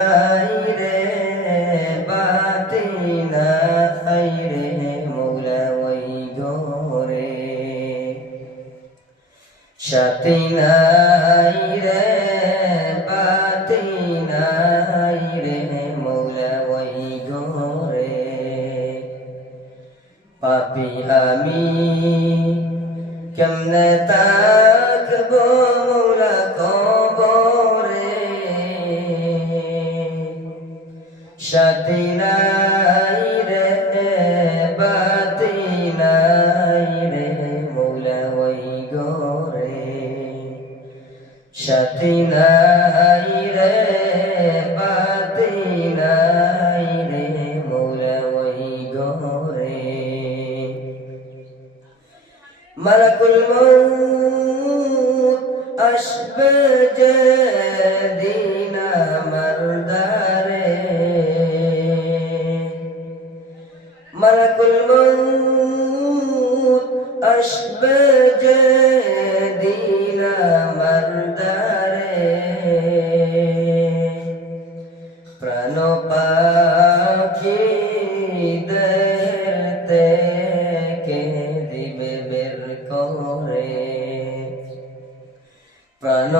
আইরে বাতি নাই রে মৌলা ওই গোরে সাথী নাই রে বাতি নাই রে মৌলা ওই গোরে পাপী আমি কেমনে থাকবো মৌলা কবরে সাথী নাই রে বাতি নাই রে মৌলা ওই গোরে সাথী নাই রে বাতি নাই রে মৌলা ওই গোরে মালাকুল মউত আসবে যেদিন আমার দ্বারে মালাকুল মউত আসবে যেদিন আমার দ্বারে প্রাণ পাখি থেকে দিবে বের করে প্রাণ